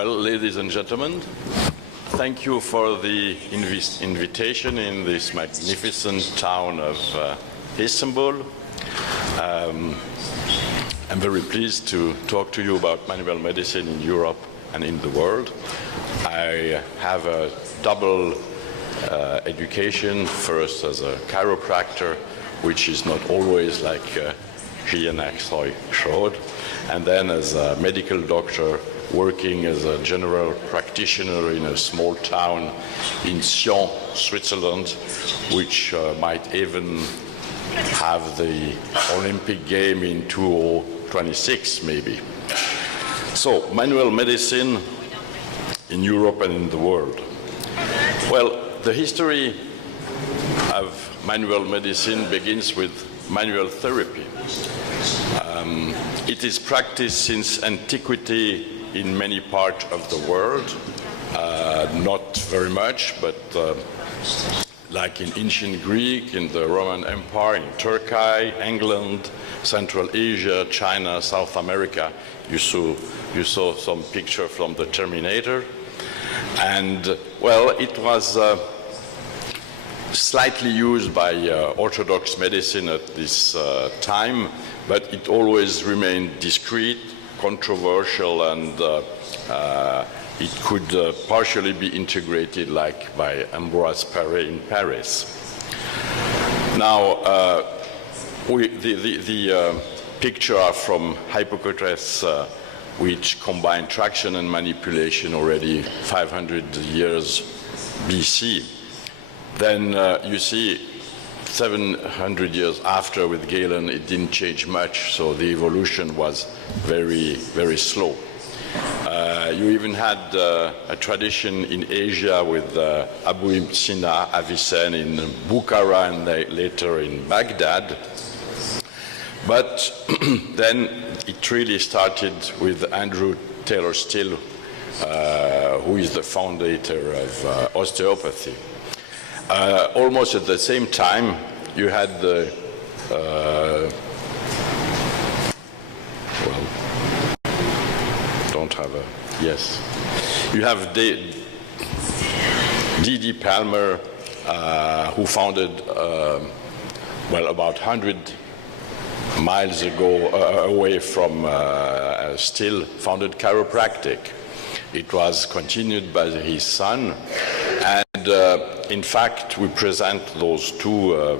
Well, ladies and gentlemen, thank you for the invitation in this magnificent town of Istanbul. I'm very pleased to talk to you about manual medicine in Europe and in the world. I have a double education, first as a chiropractor, which is not always like Geleneksel showed, and then as a medical doctor working as a general practitioner in a small town in Sion, Switzerland, which might even have the Olympic game in 2026 maybe. So, manual medicine in Europe and in the world. Well, the history of manual medicine begins with manual therapy. It is practiced since antiquity in many parts of the world, not very much, but like in ancient Greek, in the Roman Empire, in Turkey, England, Central Asia, China, South America. You saw some picture from the Terminator. And, well, it was slightly used by Orthodox medicine at this time, but it always remained discreet, controversial, and it could partially be integrated like by Ambroise Paré in Paris. Now, the picture are from Hippocrates, which combined traction and manipulation already 500 years BC. Then you see 700 years after with Galen, it didn't change much, so the evolution was very, very slow. You even had a tradition in Asia with Abu Ibn Sina, Avicenne in Bukhara and later in Baghdad. But then it really started with Andrew Taylor Still, who is the founder of osteopathy. Almost at the same time, you had the, well, don't have a, yes. You have D.D. Palmer, who founded, well, about 100 miles ago, away from Still, founded chiropractic. It was continued by his son, and in fact, we present those two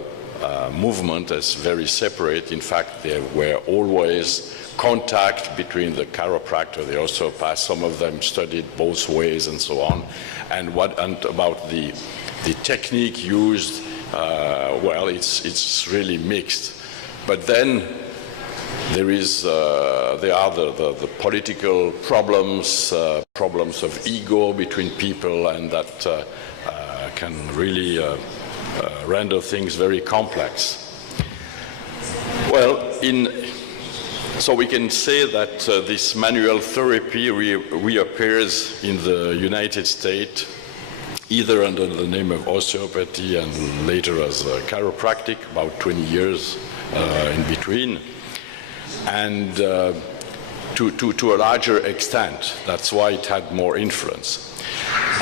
movements as very separate. In fact, there were always contact between the chiropractor, the osteopath. Some of them studied both ways and so on. And about the technique used, well, it's really mixed. But then there are the political problems, problems of ego between people, and that can really render things very complex. Well, so we can say that this manual therapy reappears in the United States, either under the name of osteopathy and later as chiropractic, about 20 years in between, and to a larger extent. That's why it had more influence.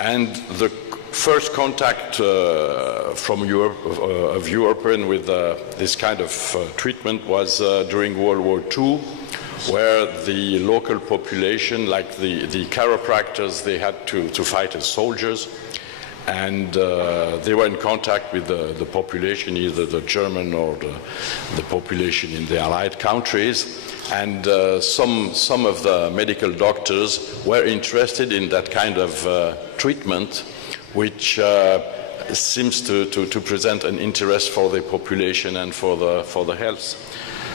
And the first contact from Europe, of European with this kind of treatment was during World War II, where the local population, like the chiropractors, they had to fight as soldiers, and they were in contact with the population, either the German or the population in the Allied countries. And some of the medical doctors were interested in that kind of treatment, which seems to present an interest for the population and for the health.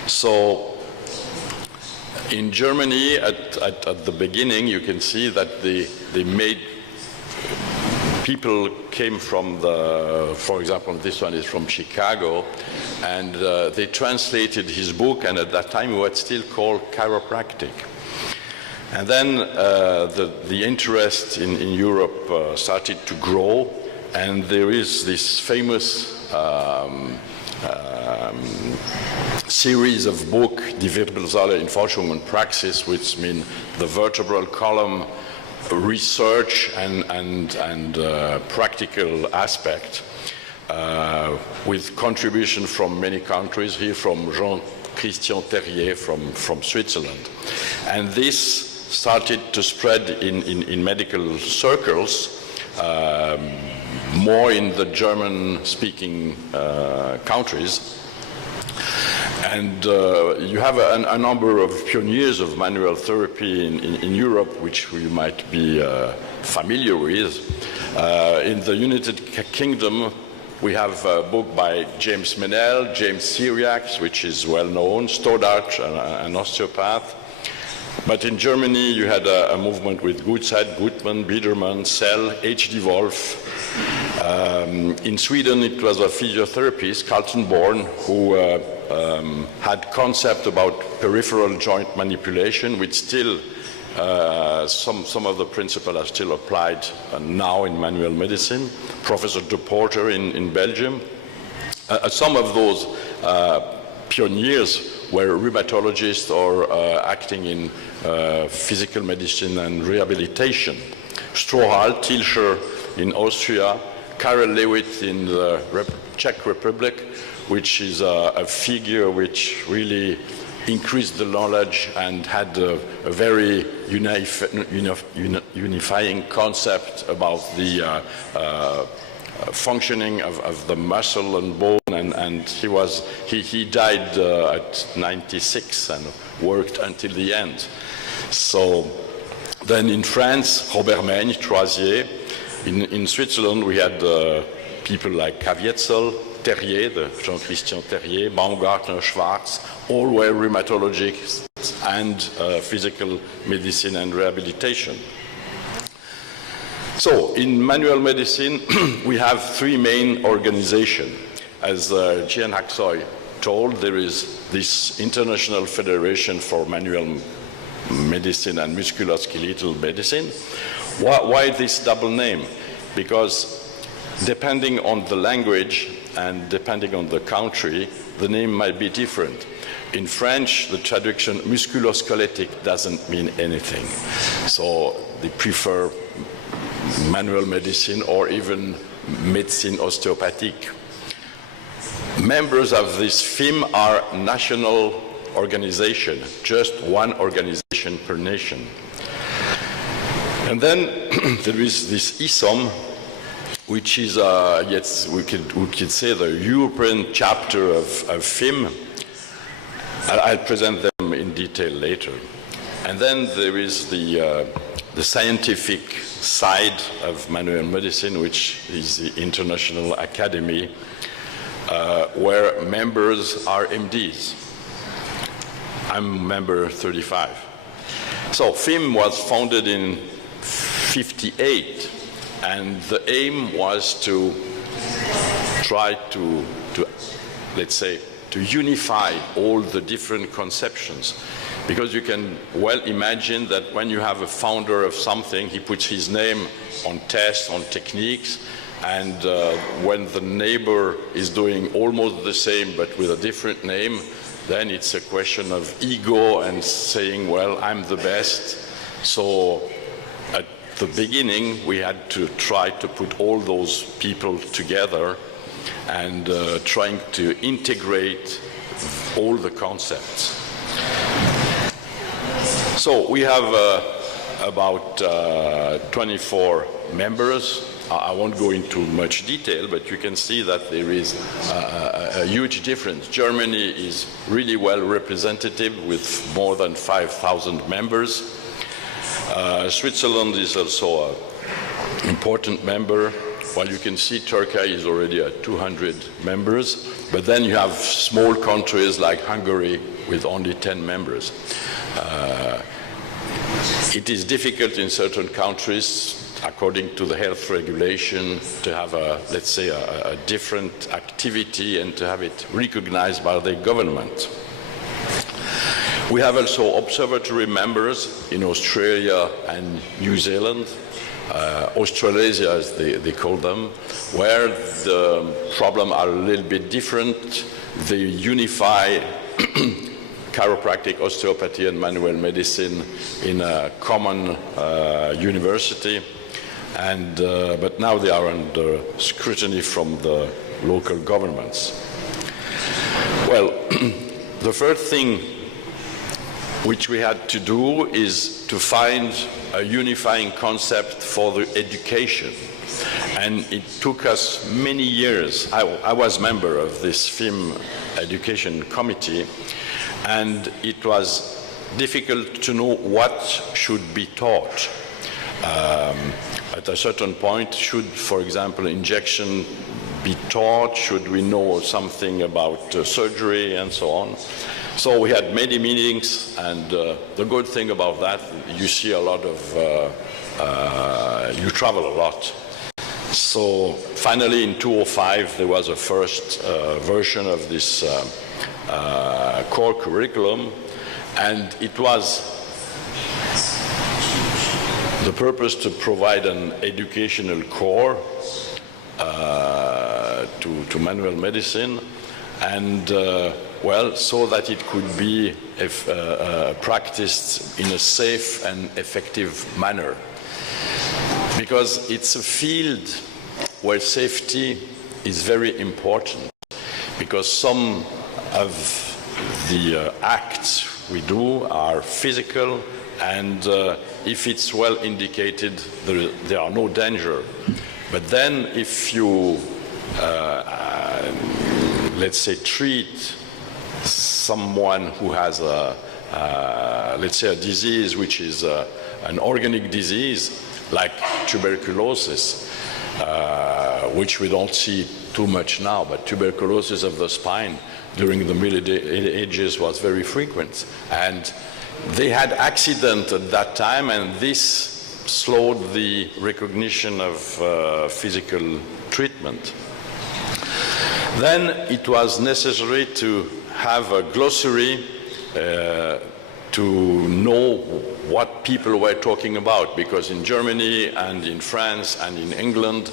So in Germany, at the beginning, you can see that they made people came from for example, this one is from Chicago, and they translated his book, and at that time it was still called chiropractic. And then the interest in Europe started to grow, and there is this famous series of book, Die Wirbelsäule in Forschung und Praxis, which mean the vertebral column research and practical aspect, with contribution from many countries, here from Jean-Christian Terrier from Switzerland. And this started to spread in medical circles, more in the German-speaking countries. And you have a number of pioneers of manual therapy in Europe, which we might be familiar with. In the United Kingdom, we have a book by James Menel, James Syriac, which is well known, Stoddart, an osteopath. But in Germany, you had a movement with GAUCHAT, Gutmann, Biedermann, Sell, H.D. Wolf. In Sweden, it was a physiotherapist, Kaltenborn, who had concept about peripheral joint manipulation, which still, some of the principles are still applied now in manual medicine. Professor De Porter in Belgium. Some of those pioneers were rheumatologists or acting in physical medicine and rehabilitation. Strohal, Tilscher in Austria, Karel Lewitt in the Czech Republic, which is a figure which really increased the knowledge and had a very unifying concept about the functioning of the muscle and bone, and he died at 96 and worked until the end. So then in France, Robert Meigne, Troisier. In Switzerland, we had people like Caviezel, Terrier, the Jean-Christian Terrier, Baumgartner, Schwarz, all were rheumatologists and physical medicine and rehabilitation. So in manual medicine, we have three main organizations. As Jian Haksoi told, there is this International Federation for Manual Medicine and Musculoskeletal Medicine. Why this double name? Because depending on the language and depending on the country, the name might be different. In French, the traduction musculoskeletic doesn't mean anything. So they prefer manual medicine or even medicine osteopathique. Members of this FIM are national organization, just one organization per nation. And then there is this ISOM, which is, yes, we could say the European chapter of FIM. I'll present them in detail later. And then there is the scientific side of manual medicine, which is the International Academy, where members are MDs. I'm member 35. So FIM was founded in 58, and the aim was to try to let's say, to unify all the different conceptions. Because you can well imagine that when you have a founder of something, he puts his name on tests, on techniques, and when the neighbor is doing almost the same but with a different name, then it's a question of ego and saying, well, I'm the best. So at the beginning, we had to try to put all those people together and trying to integrate all the concepts. So we have about 24 members. I won't go into much detail, but you can see that there is a huge difference. Germany is really well representative with more than 5,000 members. Switzerland is also an important member. While you can see Turkey is already at 200 members, but then you have small countries like Hungary with only 10 members. It is difficult in certain countries, according to the health regulation, to have a, let's say, a different activity and to have it recognized by the government. We have also observatory members in Australia and New Zealand, Australasia as they call them, where the problem are a little bit different. They unify chiropractic, osteopathy, and manual medicine in a common university. And, but now they are under scrutiny from the local governments. Well, the first thing which we had to do is to find a unifying concept for the education. And it took us many years. I was member of this FIM education committee, and it was difficult to know what should be taught. At a certain point, should, for example, injection be taught? Should we know something about surgery and so on? So we had many meetings, and the good thing about that, you see a lot of, you travel a lot. So finally in 2005 there was a first version of this core curriculum, and it was the purpose to provide an educational core to manual medicine, and well, so that it could be practiced in a safe and effective manner. Because it's a field where safety is very important, because some of the acts we do are physical, and if it's well indicated, there are no danger. But then if you, let's say, treat someone who has let's say a disease which is an organic disease, like tuberculosis, which we don't see too much now, but tuberculosis of the spine during the Middle Ages was very frequent. And they had accident at that time, and this slowed the recognition of physical treatment. Then it was necessary to have a glossary to know what people were talking about, because in Germany and in France and in England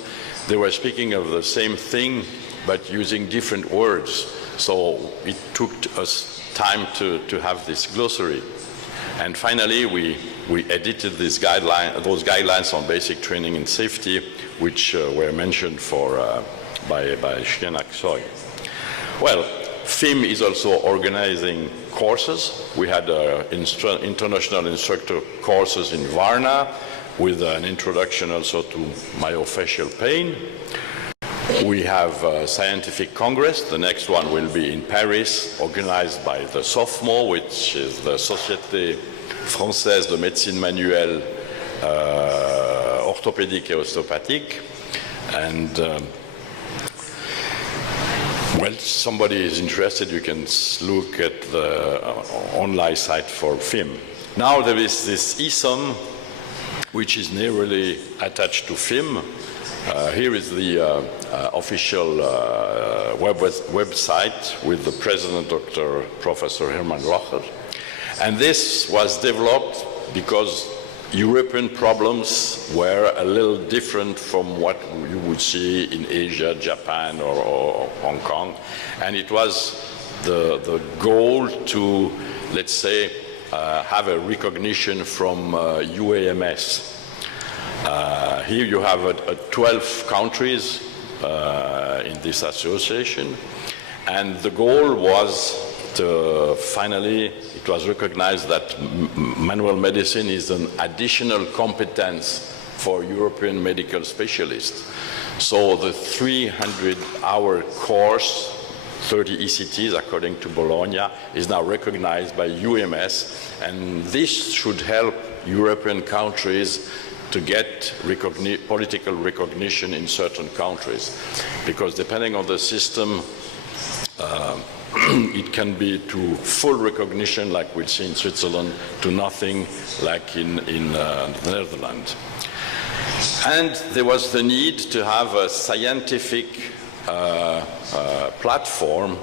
they were speaking of the same thing but using different words. So it took us time to have this glossary. And finally we edited these those guidelines on basic training and safety, which were mentioned by Geleneksel. Well, FIM is also organizing courses. We had international instructor courses in Varna, with an introduction also to myofascial pain. We have a scientific congress. The next one will be in Paris, organized by the SOFMO, which is the Société Française de Médecine Manuelle Orthopédique et Ostéopathique. And well, somebody is interested, you can look at the online site for FIM. Now there is this ESOM, which is nearly attached to FIM. Here is the official website with the president, Dr. Professor Hermann Rocher. And this was developed because European problems were a little different from what you would see in Asia, Japan, or Hong Kong. And it was the goal to, let's say, have a recognition from UAMS. Here you have 12 countries in this association, and the goal was to finally, it was recognized that manual medicine is an additional competence for European medical specialists. So the 300-hour course, 30 ECTs according to Bologna, is now recognized by UMS, and this should help European countries to get political recognition in certain countries, because depending on the system, it can be to full recognition, like we see in Switzerland, to nothing, like in the Netherlands. And there was the need to have a scientific platform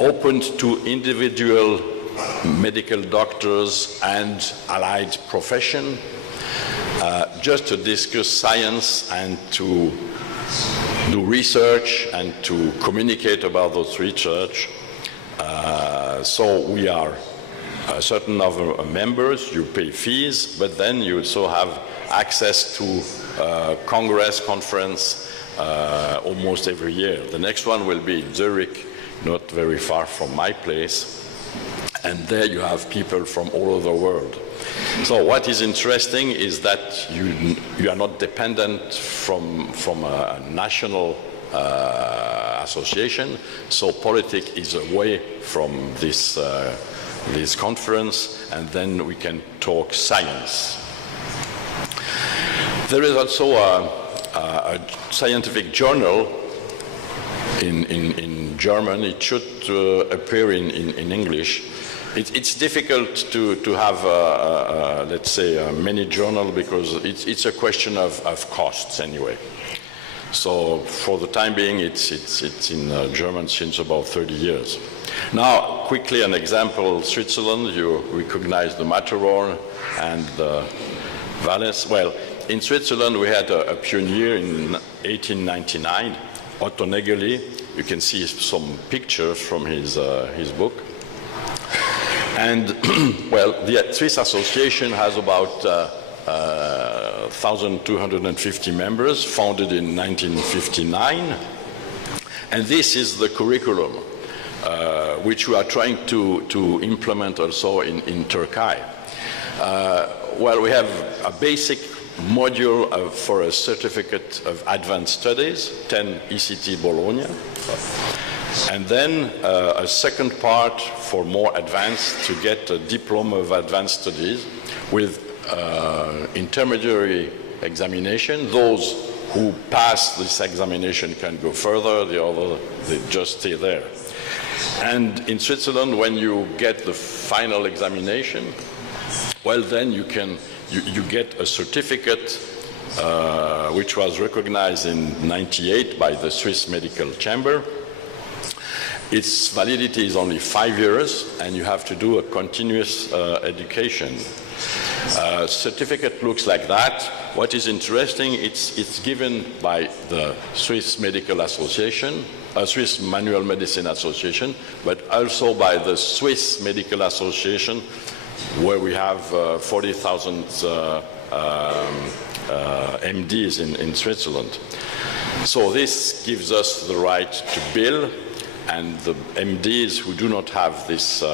open to individual medical doctors and allied profession, just to discuss science and to do research and to communicate about those research. So we are a certain number of members, you pay fees, but then you also have access to Congress, conference almost every year. The next one will be in Zurich, not very far from my place. And there you have people from all over the world. So what is interesting is that you are not dependent from a national association. So politics is away from this conference, and then we can talk science. There is also a scientific journal in German. It should appear in English. It's difficult to have, let's say, many journals because it's a question of costs anyway. So for the time being, it's in German since about 30 years. Now, quickly an example, Switzerland, you recognize the Matterhorn and the Valais. Well, in Switzerland, we had a pioneer in 1899, Otto Nägeli. You can see some pictures from his book. And, well, the Swiss Association has about 1,250 members, founded in 1959. And this is the curriculum, which we are trying to implement also in Turkey. Well, we have a basic module for a certificate of advanced studies, 10 ECT Bologna. And then a second part for more advanced to get a diploma of advanced studies with intermediary examination. Those who pass this examination can go further, the other, they just stay there. And in Switzerland, when you get the final examination, well, then you get a certificate which was recognized in '98 by the Swiss Medical Chamber. Its validity is only 5 years, and you have to do a continuous education. Certificate looks like that. What is interesting, it's given by the Swiss Medical Association, Swiss Manual Medicine Association, but also by the Swiss Medical Association, where we have 40,000 MDs in Switzerland. So this gives us the right to bill. And the MDs who do not have this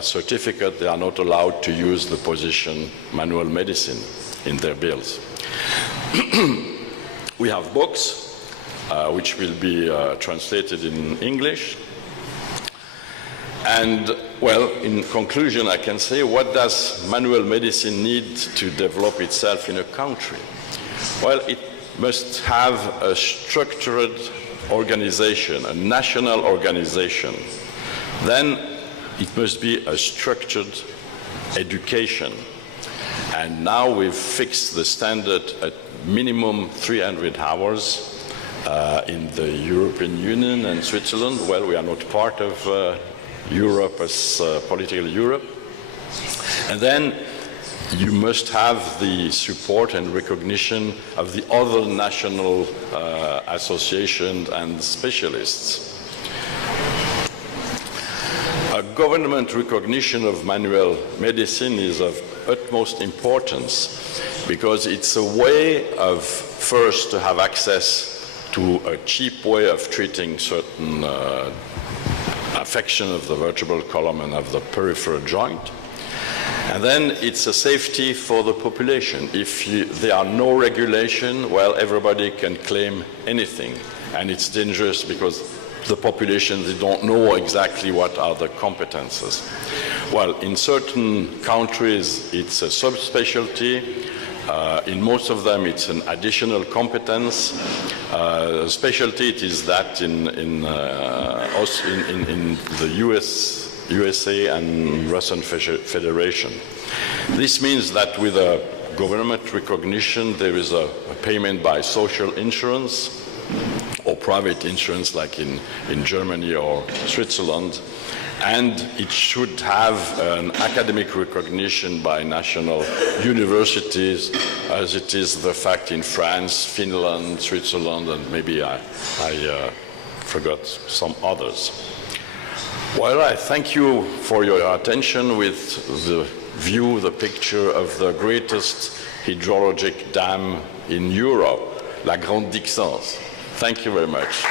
certificate, they are not allowed to use the position manual medicine in their bills. We have books, which will be translated in English. And, well, in conclusion, I can say, what does manual medicine need to develop itself in a country? Well, it must have a structured organization, a national organization. Then it must be a structured education. And now we've fixed the standard at minimum 300 hours in the European Union and Switzerland. Well, we are not part of Europe as political Europe. And then you must have the support and recognition of the other national associations and specialists. A government recognition of manual medicine is of utmost importance because it's a way of first to have access to a cheap way of treating certain affection of the vertebral column and of the peripheral joint. And then it's a safety for the population. If there are no regulation, well, everybody can claim anything. And it's dangerous because the population, they don't know exactly what are the competences. Well, in certain countries, it's a subspecialty. In most of them, it's an additional competence. Specialty, it is that in the USA and Russian Federation. This means that with a government recognition, there is a payment by social insurance or private insurance like in Germany or Switzerland, and it should have an academic recognition by national universities, as it is the fact in France, Finland, Switzerland, and maybe I forgot some others. Well, I thank you for your attention with the view, the picture of the greatest hydrologic dam in Europe, la Grande Dixence. Thank you very much.